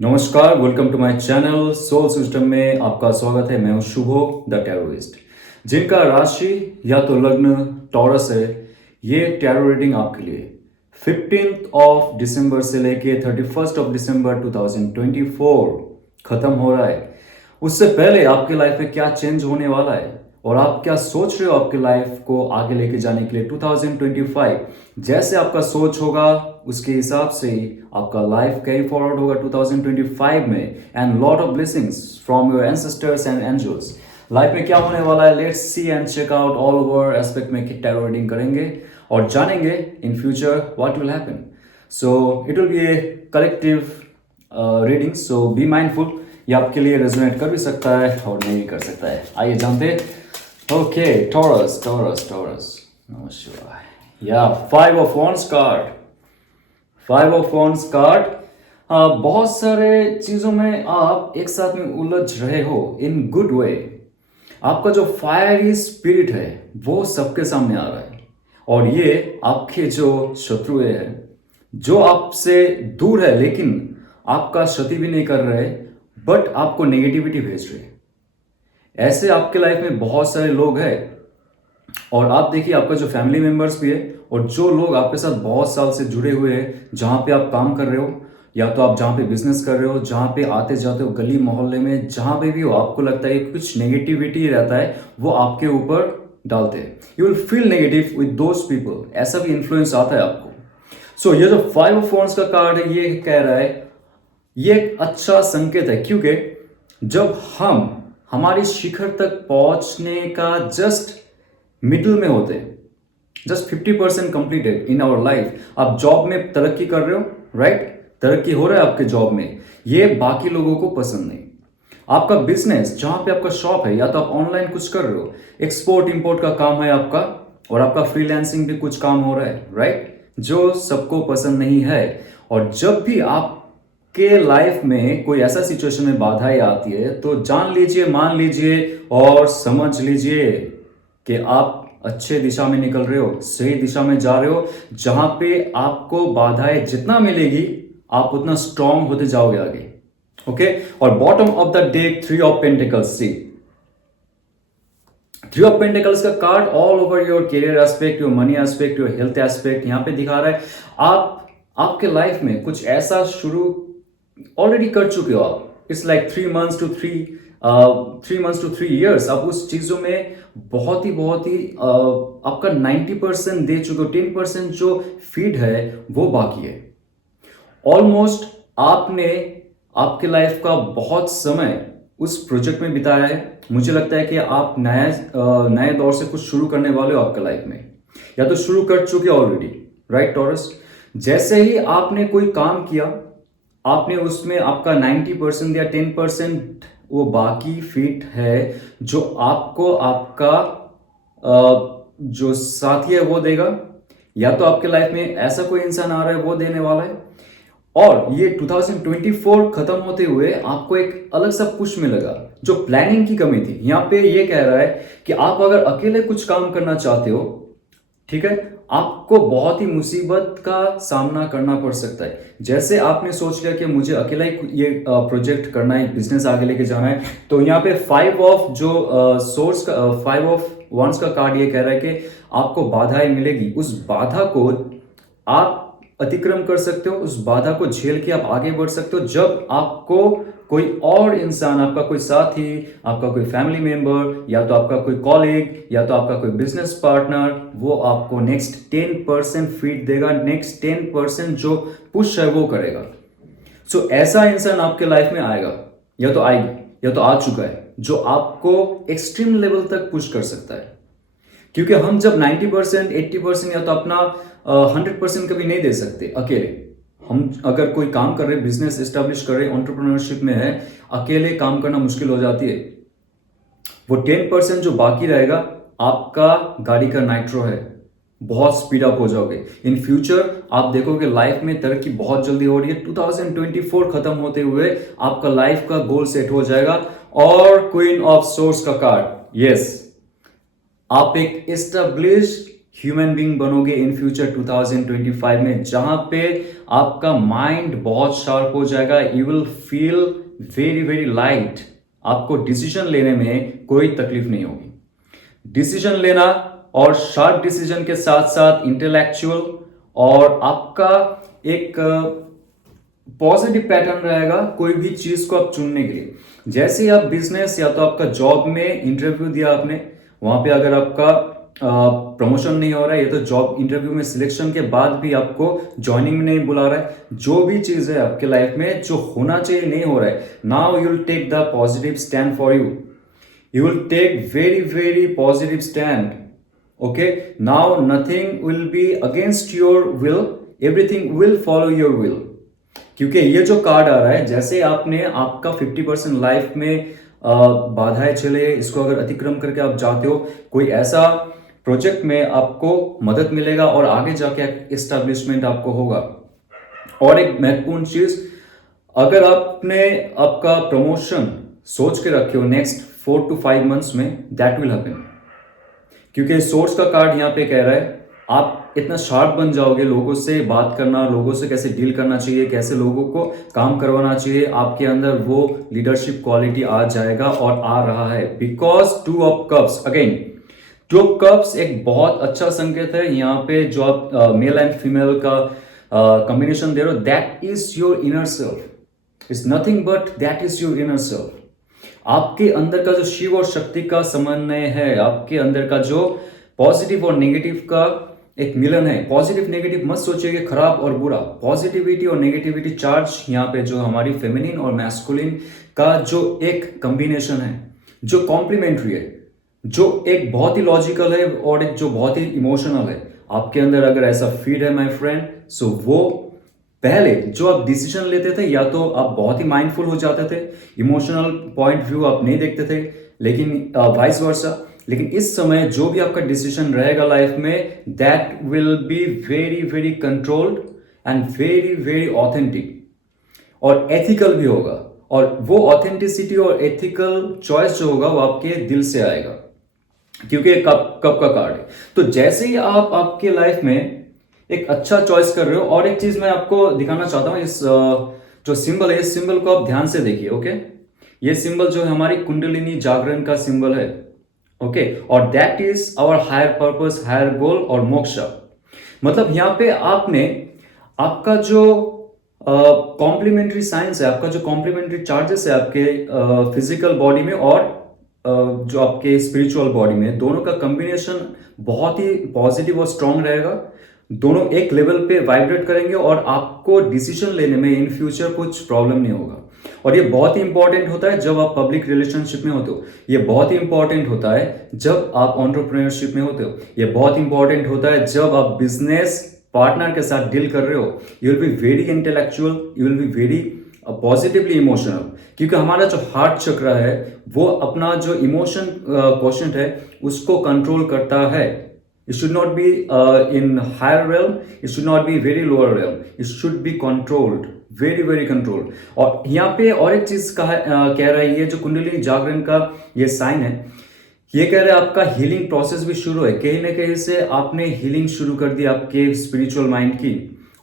नमस्कार, welcome to my channel soul system में आपका स्वागत है। मैं हूं शुभो द टेररिस्ट। जिनका राशि या तो लग्न टॉरस है, ये टैरो रीडिंग आपके लिए 15 दिसंबर से लेके 31 दिसंबर 2024 खत्म हो रहा है। उससे पहले आपके लाइफ में क्या चेंज होने वाला है और आप क्या सोच रहे हो आपके लाइफ को आगे लेके जाने के लिए 2025, जैसे आपका सोच होगा उसके हिसाब से ही आपका लाइफ कैरी फॉरवर्ड होगा 2025 में। And lot of blessings from your ancestors and angels. Life में क्या होने वाला है, let's see and check out all over aspect में टैरो रीडिंग करेंगे और जानेंगे in future what will happen. So it will be a collective reading, so be mindful. ये आपके लिए रेजोनेट कर भी सकता है और नहीं भी कर सकता है। आइए जानते हैं। ओके, टॉरस टॉरस टॉरस, नमः शिवाय। या 5 of Wands card, 5 of Wands card. बहुत सारे चीजों में आप एक साथ में उलझ रहे हो इन गुड वे। आपका जो फायरी स्पिरिट है वो सबके सामने आ रहा है और ये आपके जो शत्रु है, जो आपसे दूर है लेकिन आपका क्षति भी नहीं कर रहे बट आपको नेगेटिविटी भेज रहे हैं। ऐसे आपके लाइफ में बहुत सारे लोग हैं और आप देखिए आपका जो फैमिली मेंबर्स भी है और जो लोग आपके साथ बहुत साल से जुड़े हुए हैं, जहाँ पे आप काम कर रहे हो या तो आप जहाँ पे बिजनेस कर रहे हो, जहाँ पे आते जाते हो गली मोहल्ले में, जहाँ पे भी हो, आपको लगता है कि कुछ नेगेटिविटी रहता है वो आपके ऊपर डालते हैं। You will feel negative with those people, ऐसा भी इन्फ्लुएंस आता है आपको। सो ये जो 5 of Wands का कार्ड है ये कह रहा है, ये एक अच्छा संकेत है क्योंकि जब हम हमारी शिखर तक पहुंचने का जस्ट मिडिल में होते हैं, just 50% completed in our life. आप जॉब में तरक्की कर रहे हो, राइट? तरक्की हो रहा है आपके जॉब में, ये बाकी लोगों को पसंद नहीं। आपका बिजनेस, जहां पे आपका शॉप है या तो आप ऑनलाइन कुछ कर रहे हो, एक्सपोर्ट इंपोर्ट का काम है आपका और आपका फ्रीलांसिंग भी कुछ काम हो रहा है, राइट? जो सबको पसंद नहीं है। और जब भी आपके लाइफ में कोई ऐसा सिचुएशन में बाधाएं आती है तो जान लीजिए, मान लीजिए और समझ लीजिए कि आप अच्छे दिशा में निकल रहे हो, सही दिशा में जा रहे हो। जहां पे आपको बाधाएं जितना मिलेगी आप उतना स्ट्रांग होते जाओगे आगे। ओके, और bottom of the deck 3 of Pentacles। See 3 of Pentacles का card all over your career aspect, your money aspect, your health aspect यहां पे दिखा रहा है। आपके लाइफ में कुछ ऐसा शुरू ऑलरेडी कर चुके हो आप। It's like 3 months to 3 years आप उस चीजों में बहुत ही आपका 90% दे चुके हो। 10% जो फीड है वो बाकी है। ऑलमोस्ट आपने आपके लाइफ का बहुत समय उस प्रोजेक्ट में बिताया है। मुझे लगता है कि आप नए दौर से कुछ शुरू करने वाले हो आपके लाइफ में, या तो शुरू कर चुके ऑलरेडी, राइट टॉरस? जैसे ही आपने कोई काम किया, आपने उसमें आपका 90% या 10% वो बाकी फीट है जो आपको आपका जो साथी है वो देगा, या तो आपके लाइफ में ऐसा कोई इंसान आ रहा है वो देने वाला है। और ये 2024 खत्म होते हुए आपको एक अलग सा पुश मिलेगा जो प्लानिंग की कमी थी। यहां पे ये कह रहा है कि आप अगर अकेले कुछ काम करना चाहते हो, ठीक है, आपको बहुत ही मुसीबत का सामना करना पड़ सकता है। जैसे आपने सोच लिया कि मुझे अकेला ही ये प्रोजेक्ट करना है, बिजनेस आगे लेके जाना है, तो यहाँ पे 5 of Wands का कार्ड ये कह रहा है कि आपको बाधाएं मिलेगी। उस बाधा को आप अतिक्रम कर सकते हो, उस बाधा को झेल के आप आगे बढ़ सकते हो जब आपको कोई और इंसान, आपका कोई साथी, आपका कोई फैमिली मेंबर, या तो आपका कोई कॉलीग, या तो आपका कोई बिजनेस पार्टनर, वो आपको नेक्स्ट 10% फीड देगा, नेक्स्ट 10% जो पुश है वो करेगा। सो ऐसा इंसान आपके लाइफ में आएगा, या तो आएगी या तो आ चुका है, जो आपको एक्सट्रीम लेवल तक पुश कर सकता है। क्योंकि हम जब 90%, 80% या तो अपना 100% कभी नहीं दे सकते अकेले। हम अगर कोई काम कर रहे, बिजनेस एस्टेब्लिश कर रहे, एंटरप्रेन्योरशिप में है, अकेले काम करना मुश्किल हो जाती है। वो 10% जो बाकी रहेगा, आपका गाड़ी का नाइट्रो है, बहुत स्पीड अप हो जाओगे। इन फ्यूचर आप देखोगे लाइफ में तरक्की बहुत जल्दी हो रही है। 2024 खत्म होते हुए आपका लाइफ का गोल सेट हो जाएगा। और क्वीन ऑफ सोर्स का कार्ड, यस, आप एक एस्टेब्लिश ह्यूमन बीइंग बनोगे इन फ्यूचर 2025 में, जहां पे आपका माइंड बहुत शार्प हो जाएगा। You will feel very very light. आपको डिसीजन लेने में कोई तकलीफ नहीं होगी। डिसीजन लेना और शार्प डिसीजन के साथ साथ इंटेलेक्चुअल और आपका एक पॉजिटिव पैटर्न रहेगा कोई भी चीज को आप चुनने के लिए। जैसे ही आप बिजनेस या तो आपका जॉब में इंटरव्यू दिया आपने, वहां पे अगर आपका प्रमोशन नहीं हो रहा है, ये तो जॉब इंटरव्यू में सिलेक्शन के बाद भी आपको ज्वाइनिंग में नहीं बुला रहा है, जो भी चीज है आपके लाइफ में जो होना चाहिए नहीं हो रहा है, now you will take the positive stand for you. You will take very very positive stand. Okay, now nothing will be against your will, everything will follow your will. क्योंकि ये जो कार्ड आ रहा है, जैसे आपने आपका 50% लाइफ में बाधाएं चले, इसको अगर अतिक्रम करके आप जाते हो, कोई ऐसा प्रोजेक्ट में आपको मदद मिलेगा और आगे जाके एस्टैब्लिशमेंट आपको होगा। और एक महत्वपूर्ण चीज, अगर आपने आपका प्रमोशन सोच के रखे हो नेक्स्ट 4 to 5 months में, दैट विल हैपन। क्योंकि सोर्स का कार्ड यहाँ पे कह रहा है आप इतना शार्प बन जाओगे, लोगों से बात करना, लोगों से कैसे डील करना चाहिए, कैसे लोगों को काम करवाना चाहिए, आपके अंदर वो लीडरशिप क्वालिटी आ जाएगा और आ रहा है। Because 2 of Cups, again 2 of Cups एक बहुत अच्छा संकेत है। यहाँ पे जो आप मेल एंड फीमेल का कॉम्बिनेशन दे रहे हो, that is your inner self, it's nothing but that is your inner self. आपके अंदर का जो शिव और शक्ति का समन्वय है, आपके अंदर का जो पॉजिटिव और नेगेटिव का एक मिलन है। पॉजिटिव नेगेटिव मत सोचिए खराब और बुरा, पॉजिटिविटी और नेगेटिविटी चार्ज यहाँ पे जो हमारी फेमिनिन और मैस्कुलिन का जो एक कॉम्बिनेशन है, जो कॉम्प्लीमेंट्री है, जो एक बहुत ही लॉजिकल है और एक जो बहुत ही इमोशनल है। आपके अंदर अगर ऐसा फीड है माय फ्रेंड, सो वो पहले जो आप डिसीजन लेते थे, या तो आप बहुत ही माइंडफुल हो जाते थे, इमोशनल पॉइंट व्यू आप नहीं देखते थे, लेकिन वाइस वर्सा। लेकिन इस समय जो भी आपका डिसीजन रहेगा लाइफ में, that will be very very controlled and very very authentic और एथिकल भी होगा। और वो ऑथेंटिसिटी और एथिकल चॉइस जो होगा वो आपके दिल से आएगा, क्योंकि कप का कार्ड है। तो जैसे ही आप आपके लाइफ में एक अच्छा चॉइस कर रहे हो, और एक चीज मैं आपको दिखाना चाहता हूं, इस जो सिंबल है, इस सिंबल को आप ध्यान से देखिए। ओके, ये सिंबल जो है हमारी कुंडलिनी जागरण का सिंबल है। ओके, और that is our higher purpose, higher goal और मोक्ष। मतलब यहाँ पे आपने आपका जो कॉम्प्लीमेंट्री साइंस है, आपका जो कॉम्प्लीमेंट्री चार्जेस है आपके फिजिकल बॉडी में और जो आपके स्पिरिचुअल बॉडी में, दोनों का कॉम्बिनेशन बहुत ही पॉजिटिव और स्ट्रांग रहेगा। दोनों एक लेवल पे वाइब्रेट करेंगे और आपको डिसीजन लेने में इन फ्यूचर कुछ प्रॉब्लम नहीं होगा। और ये बहुत ही इंपॉर्टेंट होता है जब आप पब्लिक रिलेशनशिप में होते हो, ये बहुत ही इंपॉर्टेंट होता है जब आप एंटरप्रेन्योरशिप में होते हो, ये बहुत इंपॉर्टेंट होता है जब आप बिजनेस पार्टनर के साथ डील कर रहे हो। You will be very intellectual, you will be very positively emotional, क्योंकि हमारा जो हार्ट चक्र है वो अपना जो इमोशन क्वेश्चन है उसको कंट्रोल करता है। It should not be in higher realm, it should not be very lower realm, it should be controlled, very very controlled। और यहाँ पे और एक चीज कह रहा है, ये जो कुंडलिनी जागरण का ये साइन है, ये कह रहा है आपका हीलिंग प्रोसेस भी शुरू है। कहीं ना कहीं से आपने हीलिंग शुरू कर दी आपके स्पिरिचुअल माइंड की,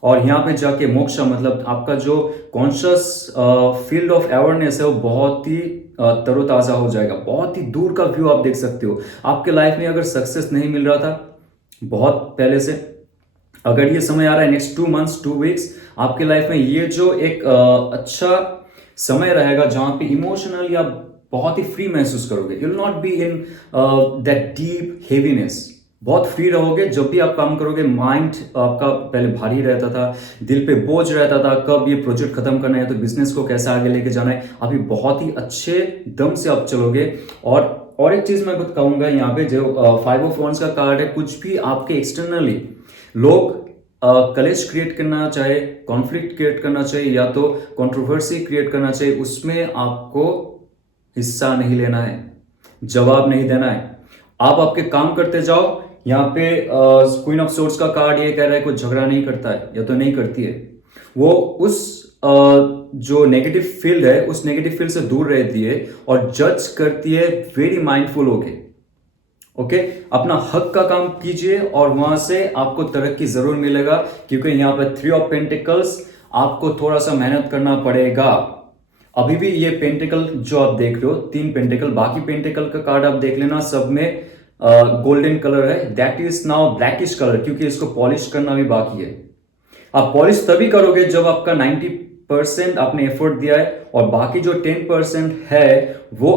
और यहाँ पे जाके मोक्ष मतलब आपका जो कॉन्शियस फील्ड ऑफ अवेयरनेस है वो बहुत ही तरोताजा हो जाएगा। बहुत ही दूर का व्यू आप देख सकते हो। आपके लाइफ में अगर सक्सेस नहीं मिल रहा था बहुत पहले से, अगर ये समय आ रहा है नेक्स्ट 2 months 2 weeks, आपके लाइफ में ये जो एक अच्छा समय रहेगा जहां पे इमोशनल या बहुत ही फ्री महसूस करोगे। You will not be in that deep heaviness, बहुत फ्री रहोगे। जब भी आप काम करोगे, माइंड आपका पहले भारी रहता था, दिल पे बोझ रहता था, कब ये प्रोजेक्ट खत्म करना है, तो बिजनेस को कैसे आगे लेके जाना है। अभी बहुत ही अच्छे दम से आप चलोगे। और एक चीज मैं कहूंगा यहाँ पे, जो 5 of Wands का कार्ड है, कुछ भी आपके एक्सटर्नली लोग कलेश क्रिएट करना चाहे, कॉन्फ्लिक्ट क्रिएट करना चाहिए, या तो कंट्रोवर्सी क्रिएट करना चाहिए, उसमें आपको हिस्सा नहीं लेना है, जवाब नहीं देना है। आप आपके काम करते जाओ। यहाँ पे क्वीन ऑफ सोर्ड्स का कार्ड ये कह रहा है कोई झगड़ा नहीं करता है या तो नहीं करती है, वो उस जो नेगेटिव फील्ड है उस नेगेटिव फील्ड से दूर रहती है और जज करती है वेरी माइंडफुल होके। ओके, अपना हक का काम कीजिए और वहां से आपको तरक्की जरूर मिलेगा, क्योंकि यहाँ पर 3 ऑफ पेंटिकल्स, आपको थोड़ा सा मेहनत करना पड़ेगा। अभी भी ये पेंटिकल जो आप देख रहे हो 3 पेंटिकल, बाकी पेंटिकल का कार्ड आप देख लेना, सब में गोल्डन कलर है, that is now blackish colour, क्योंकि इसको पॉलिश करना भी बाकी है। आप पॉलिश तभी करोगे जब आपका 90% आपने एफर्ट दिया है, और बाकी जो 10% है वो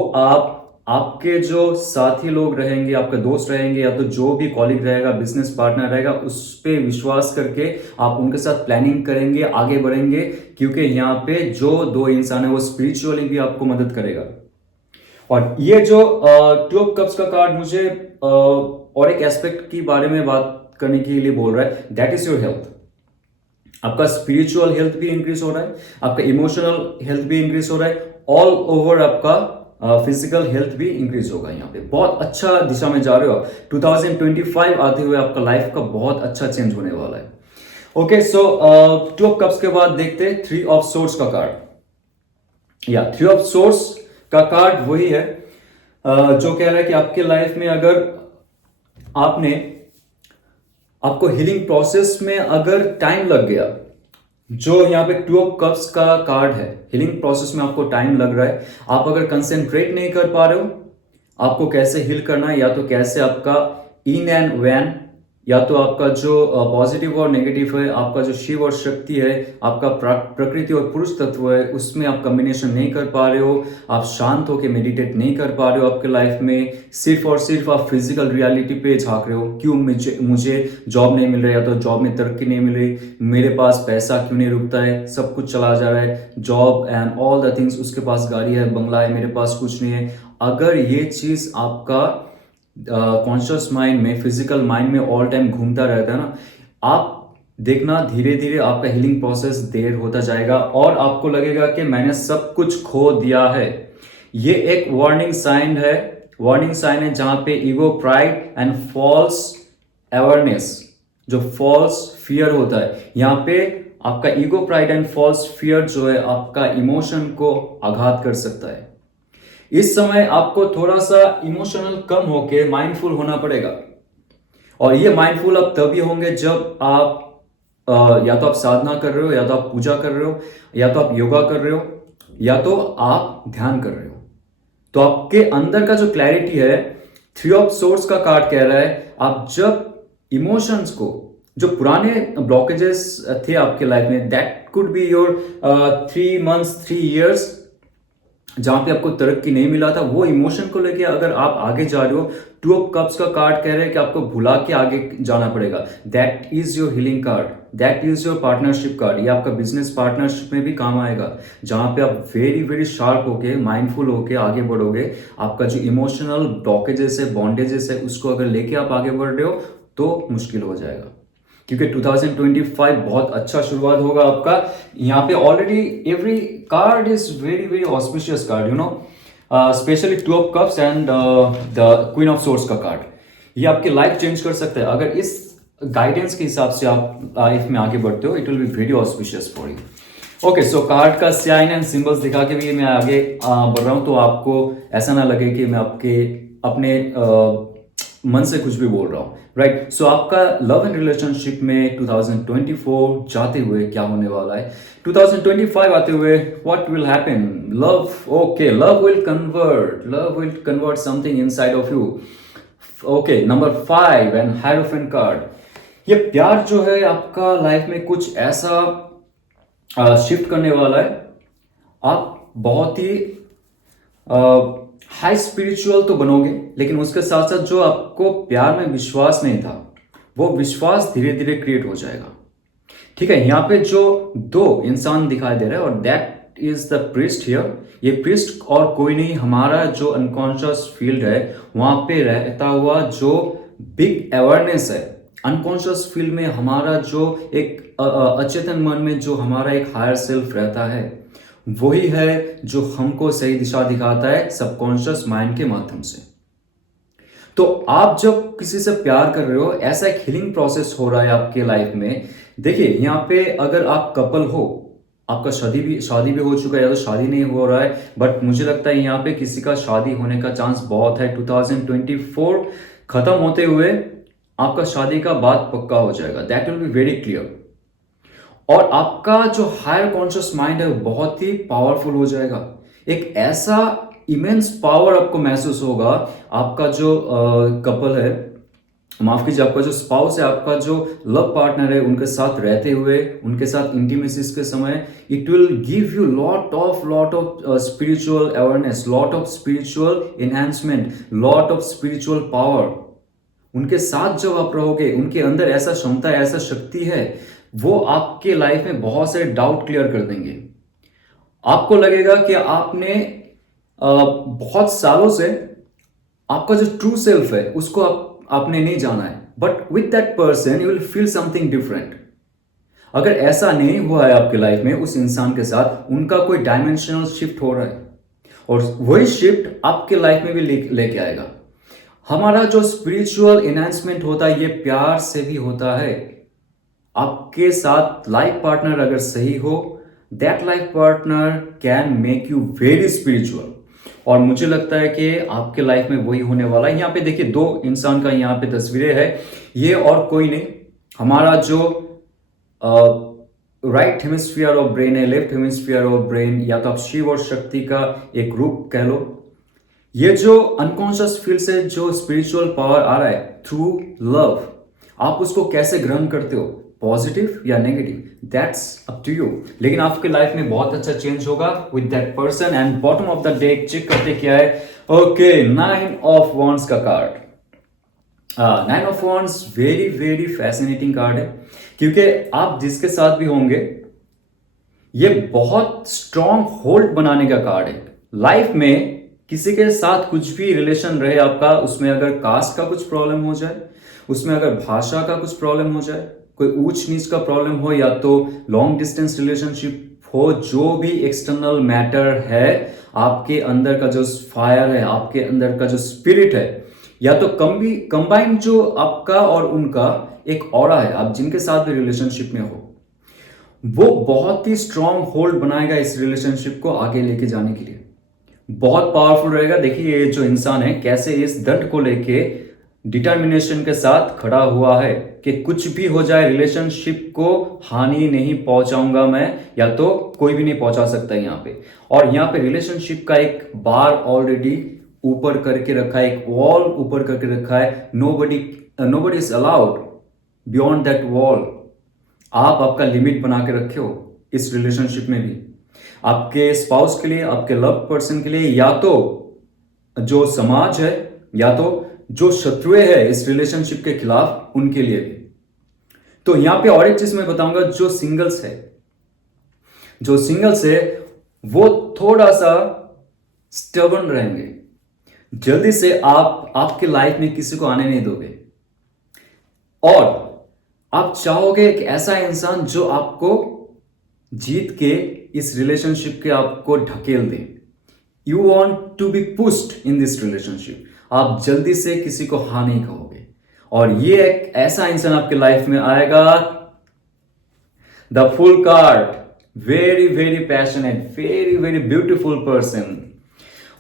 आपके जो साथी लोग रहेंगे, आपके दोस्त रहेंगे, या तो जो भी कॉलीग रहेगा, बिजनेस पार्टनर रहेगा, उस पे विश्वास करके आप उनके साथ प्लानिंग करेंगे, आगे बढ़ेंगे, क्योंकि यहाँ पे जो 2 इंसान है वो स्पिरिचुअली भी आपको मदद करेगा। और ये जो 2 ऑफ कप्स का कार्ड मुझे और एक एस्पेक्ट के बारे में बात करने के लिए बोल रहा है, दैट इज योर हेल्थ। आपका स्पिरिचुअल हेल्थ भी इंक्रीज हो रहा है, आपका इमोशनल हेल्थ भी इंक्रीज हो रहा है, ऑल ओवर आपका फिजिकल हेल्थ भी इंक्रीज होगा। यहाँ पे बहुत अच्छा दिशा में जा रहे हो। 2025 आते हुए आपका लाइफ का बहुत अच्छा चेंज होने वाला है। ओके, सो 2 ऑफ कप्स के बाद देखते हैं 3 ऑफ सोर्ड्स का कार्ड। या 3 ऑफ सोर्ड्स का कार्ड वही है जो कह रहा है कि आपके लाइफ में अगर आपको हीलिंग प्रोसेस में अगर टाइम लग गया, जो यहाँ पे 2 ऑफ कप्स का कार्ड है, हीलिंग प्रोसेस में आपको टाइम लग रहा है, आप अगर कंसेंट्रेट नहीं कर पा रहे हो आपको कैसे हील करना है, या तो कैसे आपका इन एंड वैन, या तो आपका जो पॉजिटिव और नेगेटिव है, आपका जो शिव और शक्ति है, आपका प्रकृति और पुरुष तत्व है, उसमें आप कॉम्बिनेशन नहीं कर पा रहे हो, आप शांत होकर मेडिटेट नहीं कर पा रहे हो आपके लाइफ में, सिर्फ और सिर्फ आप फिजिकल रियलिटी पे झांक रहे हो, क्यों मुझे जॉब नहीं मिल रही, या तो जॉब में तरक्की नहीं मिल रही, मेरे पास पैसा क्यों नहीं रुकता है, सब कुछ चला जा रहा है, job and all the things, उसके पास गाड़ी है, बंगला है, मेरे पास कुछ नहीं है। अगर ये चीज आपका कॉन्शियस माइंड में, फिजिकल माइंड में ऑल टाइम घूमता रहता है ना, आप देखना धीरे धीरे आपका हीलिंग प्रोसेस देर होता जाएगा और आपको लगेगा कि मैंने सब कुछ खो दिया है। ये एक वार्निंग साइन है जहां पे ego, pride and false awareness, जो फॉल्स फियर होता है, यहाँ पे आपका ego, pride and false fear जो है आपका इमोशन को आघात कर सकता है। इस समय आपको थोड़ा सा इमोशनल कम होके माइंडफुल होना पड़ेगा, और ये माइंडफुल अब तभी होंगे जब आप या तो आप साधना कर रहे हो, या तो आप पूजा कर रहे हो, या तो आप योगा कर रहे हो, या तो आप ध्यान कर रहे हो। तो आपके अंदर का जो क्लैरिटी है, 3 ऑफ सोर्ड्स का कार्ड कह रहा है, आप जब इमोशंस को, जो पुराने ब्लॉकेजेस थे आपके लाइफ में, that could be your 3 months 3 years, जहां पे आपको तरक्की नहीं मिला था, वो इमोशन को लेके अगर आप आगे जा रहे हो, 2 ऑफ कप्स का कार्ड कह रहे हैं कि आपको भुला के आगे जाना पड़ेगा। That is your healing card, that is your partnership card. ये आपका बिजनेस पार्टनरशिप में भी काम आएगा, जहां पे आप वेरी वेरी शार्प होके, माइंडफुल होके आगे बढ़ोगे। आपका जो इमोशनल ब्लॉकेजेस है, बॉन्डेजेस है, उसको अगर लेके आप आगे बढ़ रहे हो तो मुश्किल हो जाएगा, क्योंकि 2025 बहुत अच्छा शुरुआत होगा आपका। यहाँ पे already every card is very very auspicious card, you know, specially 2 of cups and the queen of swords का कार्ड। ये आपकी लाइफ चेंज कर सकता है अगर इस गाइडेंस के हिसाब से आप लाइफ में आगे बढ़ते हो। It will be very auspicious for you. Okay, so card का साइन एंड सिंबल्स दिखा के भी मैं आगे बढ़ रहा हूँ, तो आपको ऐसा ना लगे कि मैं अपने मन से कुछ भी बोल रहा हूँ, राइट। सो आपका लव एंड रिलेशनशिप में 2024 जाते हुए क्या होने वाला है, 2025 आते हुए what will happen, love, okay, love will convert something inside of you. Okay, number 5 and hierophant card. ये प्यार जो है आपका लाइफ में कुछ ऐसा शिफ्ट करने वाला है। आप बहुत ही हाई स्पिरिचुअल तो बनोगे, लेकिन उसके साथ साथ जो आपको प्यार में विश्वास नहीं था, वो विश्वास धीरे धीरे क्रिएट हो जाएगा। ठीक है, यहाँ पे जो 2 इंसान दिखाई दे रहा है, और that is the priest here. ये प्रिस्ट और कोई नहीं, हमारा जो अनकॉन्शियस फील्ड है, वहां पे रहता हुआ जो बिग अवेयरनेस है, अनकॉन्शियस फील्ड में हमारा जो एक अचेतन मन में जो हमारा एक हायर सेल्फ रहता है, वही है जो हमको सही दिशा दिखाता है सबकॉन्शियस माइंड के माध्यम से। तो आप जब किसी से प्यार कर रहे हो, ऐसा एक हीलिंग प्रोसेस हो रहा है आपके लाइफ में। देखिए, यहाँ पे अगर आप कपल हो, आपका शादी भी हो चुका है, या तो शादी नहीं हो रहा है, बट मुझे लगता है यहाँ पे किसी का शादी होने का चांस बहुत है। 2024 खत्म होते हुए आपका शादी का बात पक्का हो जाएगा, that will be very clear. और आपका जो हायर कॉन्शियस माइंड है वो बहुत ही पावरफुल हो जाएगा। एक ऐसा इमेंस पावर आपको महसूस होगा। आपका जो कपल है, माफ कीजिए, आपका जो स्पाउस है, आपका जो लव पार्टनर है, उनके साथ रहते हुए, उनके साथ इंटीमेसीज के समय, it will give you lot of spiritual awareness, lot of spiritual enhancement, lot of spiritual power. उनके साथ जब आप रहोगे, उनके अंदर ऐसा क्षमता है, ऐसा शक्ति है, वो आपके लाइफ में बहुत सारे डाउट क्लियर कर देंगे। आपको लगेगा कि आपने बहुत सालों से आपका जो ट्रू सेल्फ है उसको आपने नहीं जाना है, but with that person you will feel something different. अगर ऐसा नहीं हुआ है आपके लाइफ में उस इंसान के साथ, उनका कोई डायमेंशनल शिफ्ट हो रहा है और वही शिफ्ट आपके लाइफ में भी लेके आएगा। हमारा जो स्पिरिचुअल एनहांसमेंट होता है ये प्यार से भी होता है। आपके साथ लाइफ पार्टनर अगर सही हो, that life partner can make you very spiritual. और मुझे लगता है कि आपके लाइफ में वही होने वाला है। यहाँ पे देखिए, दो इंसान का यहाँ पे तस्वीरें है, ये और कोई नहीं, हमारा जो राइट हेमिस्फीयर ऑफ ब्रेन है, लेफ्ट हेमिस्फीयर ऑफ ब्रेन, या तो आप शिव और शक्ति का एक रूप कह लो। ये जो अनकॉन्शियस फील्ड से जो स्पिरिचुअल पावर आ रहा है थ्रू लव, आप उसको कैसे ग्रहण करते हो, पॉजिटिव या negative, that's up to you. लेकिन आपके लाइफ में बहुत अच्छा चेंज होगा with that person. And bottom of the deck check करते क्या है, ओके, 9 ऑफ वॉन्ड्स का कार्ड। 9 of wands very very fascinating card है, क्योंकि आप जिसके साथ भी होंगे ये बहुत स्ट्रॉन्ग होल्ड बनाने का कार्ड है। लाइफ में किसी के साथ कुछ भी रिलेशन रहे आपका, उसमें अगर कास्ट का कुछ प्रॉब्लम हो जाए, उसमें अगर भाषा का कुछ प्रॉब्लम हो जाए, कोई ऊंच नीच का प्रॉब्लम हो, या तो लॉन्ग डिस्टेंस रिलेशनशिप हो, जो भी एक्सटर्नल मैटर है, आपके अंदर का जो फायर है, आपके अंदर का जो स्पिरिट है, या तो कंबाइंड जो आपका और उनका एक ऑरा है, आप जिनके साथ भी रिलेशनशिप में हो, वो बहुत ही स्ट्रॉन्ग होल्ड बनाएगा इस रिलेशनशिप को आगे लेके जाने के लिए। बहुत पावरफुल रहेगा। देखिए ये जो इंसान है कैसे इस दंड को लेके डिटर्मिनेशन के साथ खड़ा हुआ है कि कुछ भी हो जाए रिलेशनशिप को हानि नहीं पहुंचाऊंगा मैं, या तो कोई भी नहीं पहुंचा सकता यहाँ पे। और यहाँ पे रिलेशनशिप का एक बार ऑलरेडी ऊपर करके रखा है, एक वॉल ऊपर करके रखा है। Nobody is allowed beyond that wall. आप आपका लिमिट बना के रखे हो इस रिलेशनशिप में भी, आपके स्पाउस के लिए, आपके लव पर्सन के लिए, या तो जो समाज है, या तो जो शत्रुएं है इस रिलेशनशिप के खिलाफ, उनके लिए भी। तो यहां पे और एक चीज मैं बताऊंगा, जो सिंगल्स है वो थोड़ा सा स्टबर्न रहेंगे। जल्दी से आप आपके लाइफ में किसी को आने नहीं दोगे, और आप चाहोगे एक ऐसा इंसान जो आपको जीत के इस रिलेशनशिप के आपको ढकेल दे। You want to be pushed in this relationship. आप जल्दी से किसी को हाँ नहीं कहोगे, और ये एक ऐसा इंसान आपके लाइफ में आएगा। The full card, very very passionate, very very beautiful person.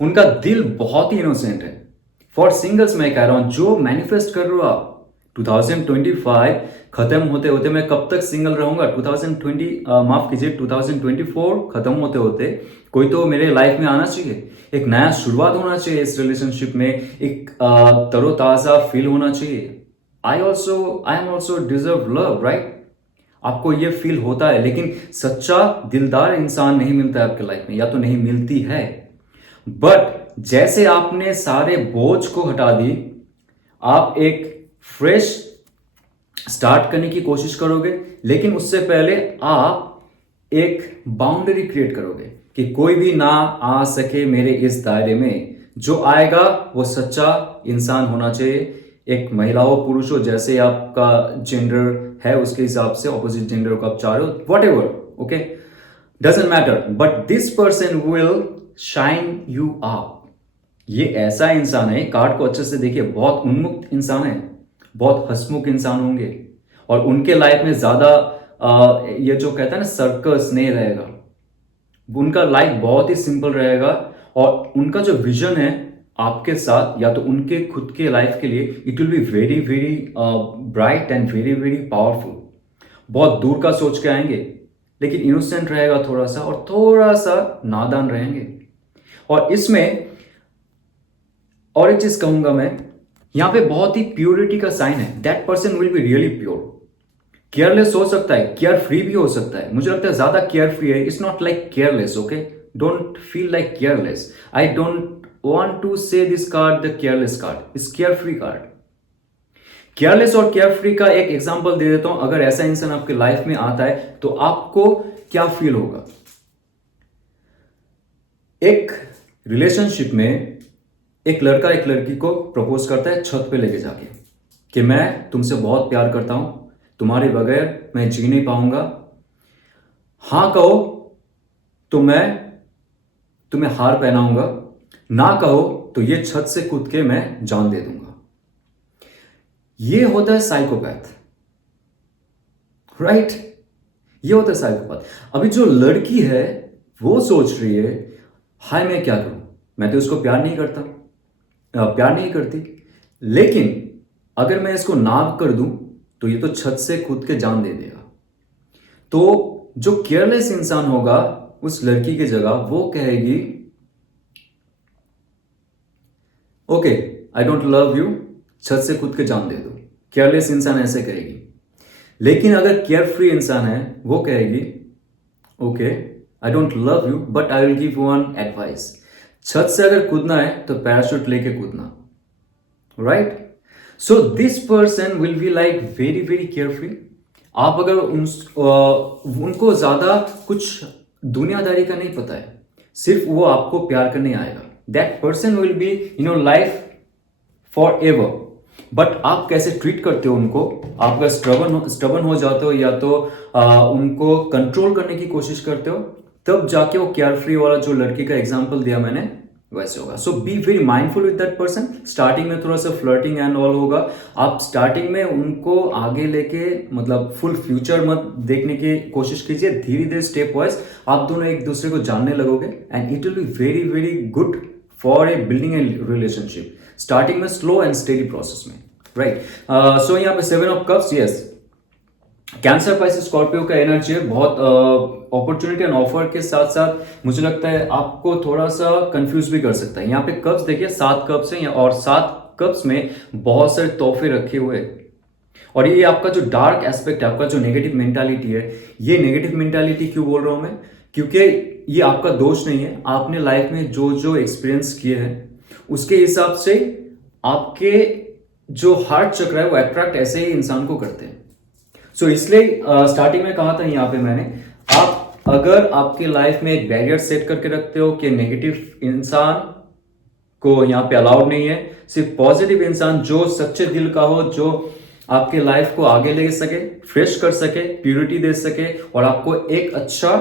उनका दिल बहुत ही इनोसेंट है। फॉर सिंगल्स मैं कह रहा हूं, जो मैनिफेस्ट कर रहे हो आप, 2025 खत्म होते होते, मैं कब तक सिंगल रहूंगा, 2024 खत्म होते होते कोई तो मेरे लाइफ में आना चाहिए, एक नया शुरुआत होना चाहिए इस रिलेशनशिप में, एक तरोताजा फील होना चाहिए। I am also deserve love, right? आपको ये फील होता है, लेकिन सच्चा दिलदार इंसान नहीं मिलता है आपके लाइफ में, या तो नहीं मिलती है। बट जैसे आपने सारे बोझ को हटा दी, आप एक फ्रेश स्टार्ट करने की कोशिश करोगे, लेकिन उससे पहले आप एक बाउंड्री क्रिएट करोगे कि कोई भी ना आ सके मेरे इस दायरे में। जो आएगा वो सच्चा इंसान होना चाहिए, एक महिला हो, पुरुष हो, जैसे आपका जेंडर है उसके हिसाब से ऑपोजिट जेंडर को आप चाह रहे हो, what ever, okay, doesn't matter, but this person will shine you up. ये ऐसा इंसान है, कार्ड को अच्छे से देखिए, बहुत उन्मुक्त इंसान है, बहुत हंसमुख इंसान होंगे, और उनके लाइफ में ज्यादा ये जो कहता है ना सर्कस नहीं रहेगा। उनका लाइफ बहुत ही सिंपल रहेगा, और उनका जो विजन है आपके साथ या तो उनके खुद के लाइफ के लिए it will be very very bright and very very powerful. बहुत दूर का सोच के आएंगे, लेकिन इनोसेंट रहेगा थोड़ा सा और थोड़ा सा नादान रहेंगे। और इसमें और एक चीज कहूंगा मैं, यहां पे बहुत ही प्योरिटी का साइन है। That person will be really pure. Careless हो सकता है, केयर फ्री भी हो सकता है। मुझे लगता है ज्यादा केयर फ्री है। It's not like careless, okay, don't feel like careless. I don't want to say this card the careless card, is care free card. Careless और केयर फ्री का एक एग्जांपल दे देता हूं। अगर ऐसा इंसान आपके लाइफ में आता है तो आपको क्या फील होगा। एक रिलेशनशिप में एक लड़का एक लड़की को प्रपोज करता है छत पे लेके जाके कि मैं तुमसे बहुत प्यार करता हूं, तुम्हारे बगैर मैं जी नहीं पाऊंगा। हां कहो तो मैं तुम्हें हार पहनाऊंगा, ना कहो तो ये छत से कूद के मैं जान दे दूंगा। ये होता है साइकोपैथ, राइट? ये होता है साइकोपैथ। अभी जो लड़की है वो सोच रही है, हाय मैं क्या करूं, मैं तो इसको प्यार नहीं करता, प्यार नहीं करती, लेकिन अगर मैं इसको ना कर दूं तो ये तो छत से कूद के जान दे देगा। तो जो केयरलेस इंसान होगा उस लड़की की जगह वो कहेगी, okay I don't love you, छत से कूद के जान दे दो। केयरलेस इंसान ऐसे कहेगी। लेकिन अगर केयर फ्री इंसान है वो कहेगी, okay I don't love you but I will give one advice, छत से अगर कूदना है तो पैराशूट लेके कूदना, right? So this person will be like very very carefree. आप अगर उनको ज्यादा कुछ दुनियादारी का नहीं पता है, सिर्फ वो आपको प्यार करने आएगा। That person will be life for ever. But आप कैसे ट्रीट करते हो उनको, आप अगर स्टबन हो जाते हो या तो उनको कंट्रोल करने की कोशिश करते हो, तब जाके वो केयर फ्री वाला जो लड़की का एग्जांपल दिया मैंने वैसे होगा। So be very mindful with that person. Starting में थोड़ा सा फ्लर्टिंग एंड ऑल होगा। आप स्टार्टिंग में उनको आगे लेके फुल फ्यूचर मत देखने की कोशिश कीजिए। धीरे धीरे स्टेप वाइज आप दोनों एक दूसरे को जानने लगोगे and it will be very very good for a building A relationship. Starting में स्लो एंड स्टेडी प्रोसेस में, राइट? सो यहाँ पे 7 of cups, yes, cancer Pisces Scorpio का एनर्जी है। बहुत अपॉर्चुनिटी एंड ऑफर के साथ साथ मुझे लगता है आपको थोड़ा सा कंफ्यूज भी कर सकता है। यहाँ पे कप्स देखिए, 7 कप्स हैं और 7 कप्स में बहुत सारे तोहफे रखे हुए हैं। और ये आपका जो डार्क एस्पेक्ट है, आपका जो नेगेटिव मेंटालिटी है, ये नेगेटिव मेंटालिटी क्यों बोल रहा हूं मैं, क्योंकि ये आपका दोष नहीं है। आपने लाइफ में जो जो एक्सपीरियंस किए हैं उसके हिसाब से आपके जो हार्ट चक्र है वो अट्रैक्ट ऐसे ही इंसान को करते हैं। सो इसलिए स्टार्टिंग में कहा था यहाँ पे मैंने, आप अगर आपके लाइफ में एक बैरियर सेट करके रखते हो कि नेगेटिव इंसान को यहाँ पे अलाउड नहीं है, सिर्फ पॉजिटिव इंसान जो सच्चे दिल का हो, जो आपके लाइफ को आगे ले सके, फ्रेश कर सके, प्यूरिटी दे सके और आपको एक अच्छा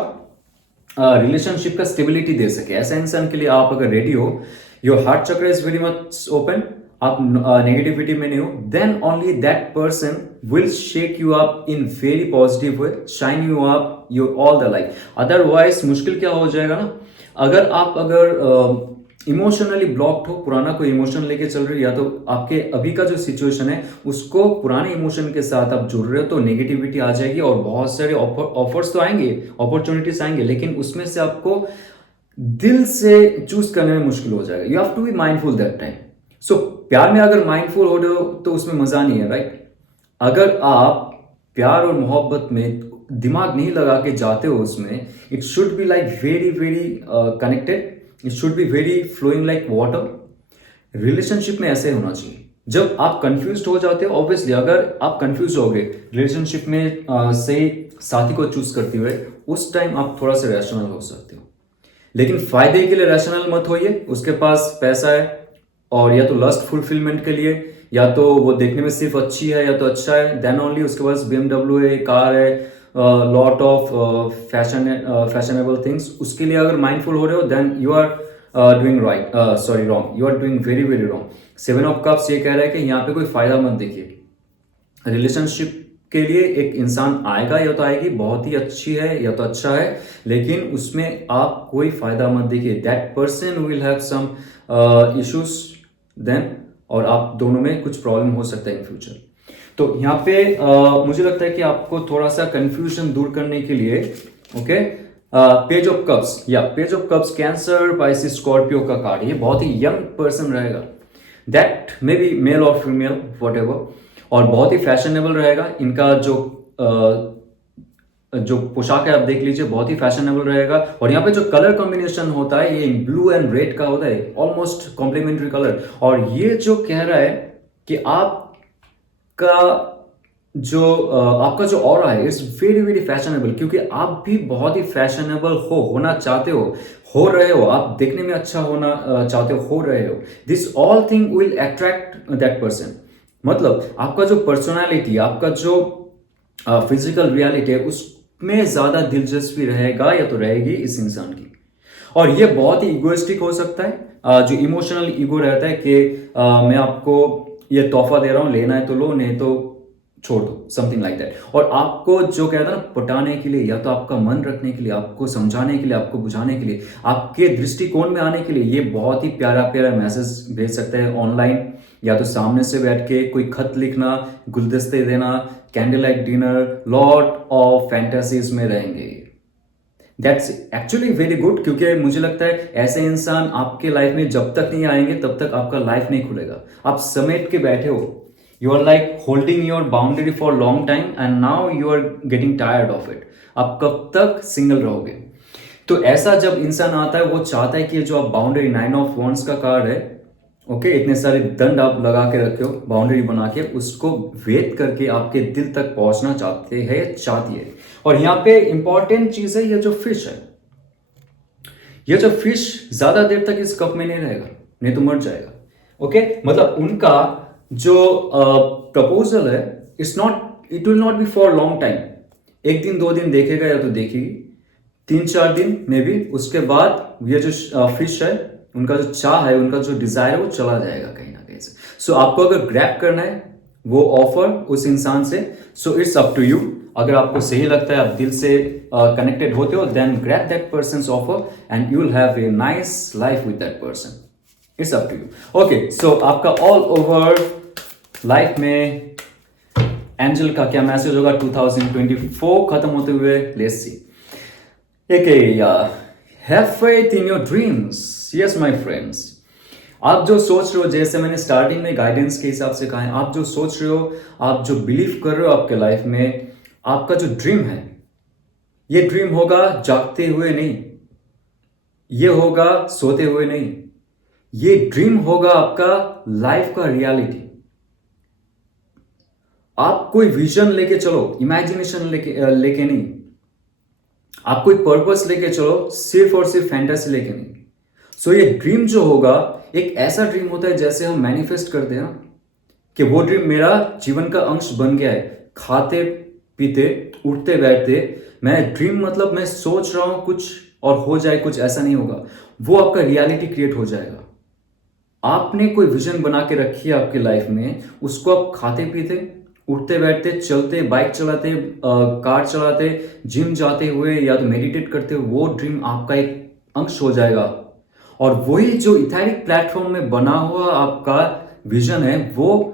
रिलेशनशिप का स्टेबिलिटी दे सके, ऐसा इंसान के लिए आप अगर रेडी हो, your heart chakra is very much open, आप नेगेटिविटी में नहीं हो, then only that person will shake you up in very positive way, shine you up your all the life. Otherwise मुश्किल क्या हो जाएगा ना, अगर इमोशनली ब्लॉक्ड हो, पुराना कोई इमोशन लेके चल रहे हो, या तो आपके अभी का जो सिचुएशन है उसको पुराने इमोशन के साथ आप जुड़ रहे हो, तो नेगेटिविटी आ जाएगी और बहुत सारे ऑफर्स तो आएंगे, अपॉर्चुनिटीज आएंगे, लेकिन उसमें से आपको दिल से चूज करने में मुश्किल हो जाएगा। You have to be mindful that time. So प्यार में अगर माइंडफुल हो रहे हो तो उसमें मजा नहीं है, राइट? अगर आप प्यार और मोहब्बत में दिमाग नहीं लगा के जाते हो उसमें, it should be like very very connected, it should be very flowing like water. Relationship में ऐसे होना चाहिए। जब आप कंफ्यूज हो जाते हो, ऑब्वियसली अगर आप कंफ्यूज हो गए रिलेशनशिप में सही साथी को चूज करते हुए, उस टाइम आप थोड़ा सा रैशनल हो सकते हो, लेकिन फायदे के लिए रैशनल मत होइए। उसके पास पैसा है और या तो लस्ट फुलफिलमेंट के लिए, या तो वो देखने में सिर्फ अच्छी है या तो अच्छा है, देन ओनली उसके पास BMW है, कार है, लॉट ऑफ फैशनेबल थिंग्स, उसके लिए अगर माइंडफुल हो रहे हो, then you are doing right, sorry wrong, you are doing very very wrong. 7 of cups ये कह रहा है कि यहाँ पे कोई फायदा मत देखिए। रिलेशनशिप के लिए एक इंसान आएगा या तो आएगी, बहुत ही अच्छी है या तो अच्छा है, लेकिन उसमें आप कोई फायदा मत देखिए। That person will have some issues then, और आप दोनों में कुछ प्रॉब्लम हो सकता है इन फ्यूचर। तो यहाँ पे मुझे लगता है कि आपको थोड़ा सा कंफ्यूजन दूर करने के लिए, ओके, पेज ऑफ कप्स, या page of cups cancer Pisces Scorpio का कार्ड, ये बहुत ही यंग पर्सन रहेगा, दैट मे बी मेल और फीमेल वट एवर, और बहुत ही फैशनेबल रहेगा। इनका जो पोशाक है आप देख लीजिए, बहुत ही फैशनेबल रहेगा। और यहाँ पे जो कलर कॉम्बिनेशन होता है ये ब्लू एंड रेड का होता है, ऑलमोस्ट कॉम्प्लीमेंट्री कलर। और ये जो कह रहा है कि आपका आपका जो ऑरा है इट्स वेरी वेरी फैशनेबल, क्योंकि आप भी बहुत ही फैशनेबल होना चाहते हो रहे हो, आप देखने में अच्छा होना चाहते हो रहे हो। This all thing will attract that person. मतलब आपका जो पर्सनालिटी, आपका जो फिजिकल रियलिटी है उसमें ज्यादा दिलचस्पी रहेगा या तो रहेगी इस इंसान की। और ये बहुत ही इगोइस्टिक हो सकता है, जो इमोशनल ईगो रहता है कि मैं आपको ये तोहफा दे रहा हूं, लेना है तो लो, नहीं तो छोड़ दो, समथिंग लाइक दैट। और आपको जो कहता है ना, पटाने के लिए, या तो आपका मन रखने के लिए, आपको समझाने के लिए, आपको बुझाने के लिए, आपके दृष्टिकोण में आने के लिए, ये बहुत ही प्यारा प्यारा मैसेज भेज सकते हैं ऑनलाइन, या तो सामने से बैठ के कोई खत लिखना, गुलदस्ते देना, candle light dinner, lot of fantasies में रहेंगे। दैट्स एक्चुअली वेरी गुड, क्योंकि मुझे लगता है ऐसे इंसान आपके लाइफ में जब तक नहीं आएंगे तब तक आपका लाइफ नहीं खुलेगा। आप समेट के बैठे हो, you are like holding your boundary for long time and now you are getting tired of it. आप कब तक सिंगल रहोगे? तो ऐसा जब इंसान आता है वो चाहता है कि जो आप बाउंड्री, 9 ऑफ वॉन्ड्स का कार्ड है, ओके, इतने सारे दंड आप लगा के रखे हो, बाउंड्री बना के, उसको वेद करके आपके दिल तक पहुंचना चाहते हैं, चाहती है। और यहाँ पे इंपॉर्टेंट चीज है, ये जो फिश है, ये जो फिश ज्यादा देर तक इस कप में नहीं रहेगा, नहीं तो मर जाएगा। ओके, मतलब उनका जो प्रपोजल है, it will not be for long time. एक दिन 2 दिन देखेगा या तो देखेगी, 3-4 दिन में भी, उसके बाद ये जो फिश है, उनका जो चाह है, उनका जो डिजायर है, वो चला जाएगा कहीं ना कहीं से। सो आपको अगर ग्रैब करना है वो ऑफर उस इंसान से, so it's up to you. अगर आपको सही लगता है, आप दिल से कनेक्टेड होते हो, then grab that person's offer and you will have a nice life with that person. It's up to you. Okay, so आपका ऑल ओवर लाइफ में एंजल का क्या मैसेज होगा 2024 खत्म होते हुए? Let's see. Have faith in your dreams. Yes my friends, आप जो सोच रहे हो, जैसे मैंने स्टार्टिंग में गाइडेंस के हिसाब से कहा है, आप जो सोच रहे हो, आप जो बिलीव कर रहे हो आपके लाइफ में, आपका जो ड्रीम है, ये ड्रीम होगा जागते हुए नहीं, ये होगा सोते हुए नहीं, ये ड्रीम होगा आपका लाइफ का रियलिटी। आप कोई विजन लेके चलो, इमेजिनेशन लेके नहीं, आप कोई पर्पस लेके चलो, सिर्फ और सिर्फ फैंटेसी लेके नहीं। सो ये ड्रीम जो होगा, एक ऐसा ड्रीम होता है जैसे हम मैनिफेस्ट करते हैं कि वो ड्रीम मेरा जीवन का अंश बन गया है। खाते पीते उठते बैठते मैं ड्रीम, मतलब मैं सोच रहा हूं कुछ और हो जाए कुछ, ऐसा नहीं होगा, वो आपका रियलिटी क्रिएट हो जाएगा। आपने कोई विजन बना के रखी है आपकी लाइफ में, उसको आप खाते पीते उठते बैठते, चलते, बाइक चलाते, कार चलाते, जिम जाते हुए या तो मेडिटेट करते हुए, वो ड्रीम आपका एक अंश हो जाएगा। और वही जो इथेरिक प्लेटफॉर्म में बना हुआ आपका विजन है, वो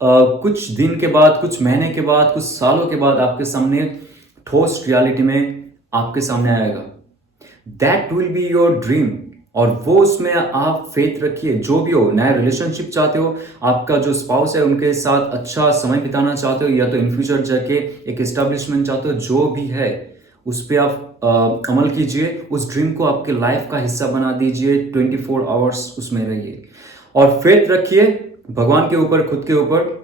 कुछ दिन के बाद, कुछ महीने के बाद, कुछ सालों के बाद आपके सामने ठोस रियलिटी में आपके सामने आएगा। That will be your dream. और वो, उसमें आप फेथ रखिए। जो भी हो, नया रिलेशनशिप चाहते हो, आपका जो स्पाउस है उनके साथ अच्छा समय बिताना चाहते हो, या तो इन फ्यूचर जाके एक एस्टेब्लिशमेंट चाहते हो, जो भी है उस पर आप अमल कीजिए। उस ड्रीम को आपके लाइफ का हिस्सा बना दीजिए, 24 आवर्स उसमें रहिए और फेथ रखिए भगवान के ऊपर, खुद के ऊपर।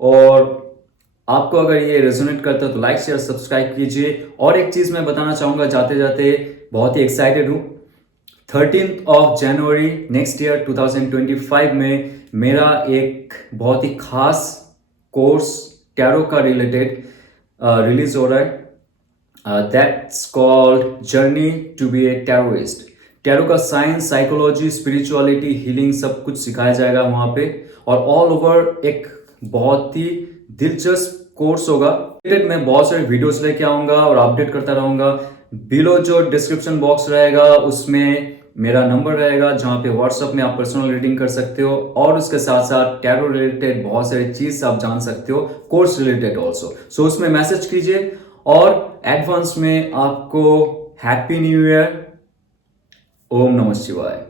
और आपको अगर ये रेजोनेट करता है तो लाइक शेयर सब्सक्राइब कीजिए। और एक चीज मैं बताना चाहूंगा जाते जाते, बहुत ही एक्साइटेड हूं, 13 ऑफ जनवरी नेक्स्ट ईयर 2025 में मेरा एक बहुत ही खास कोर्स टैरो का रिलेटेड रिलीज हो रहा है। That's called journey to be a tarotist. Tarot का साइंस, साइकोलॉजी, स्पिरिचुअलिटी, हीलिंग सब कुछ सिखाया जाएगा वहां पे। और ऑल ओवर एक बहुत ही दिलचस्प कोर्स होगा। मैं बहुत सारे वीडियोस लेके आऊंगा और अपडेट करता रहूंगा। बिलो जो डिस्क्रिप्शन बॉक्स रहेगा उसमें मेरा नंबर रहेगा, जहां पे व्हाट्सएप में आप पर्सनल रीडिंग कर सकते हो, और उसके साथ साथ टैरो रिलेटेड बहुत सारी चीज आप जान सकते हो, कोर्स रिलेटेड ऑल्सो। सो उसमें मैसेज कीजिए, और एडवांस में आपको हैप्पी न्यू ईयर। ओम नमः शिवाय।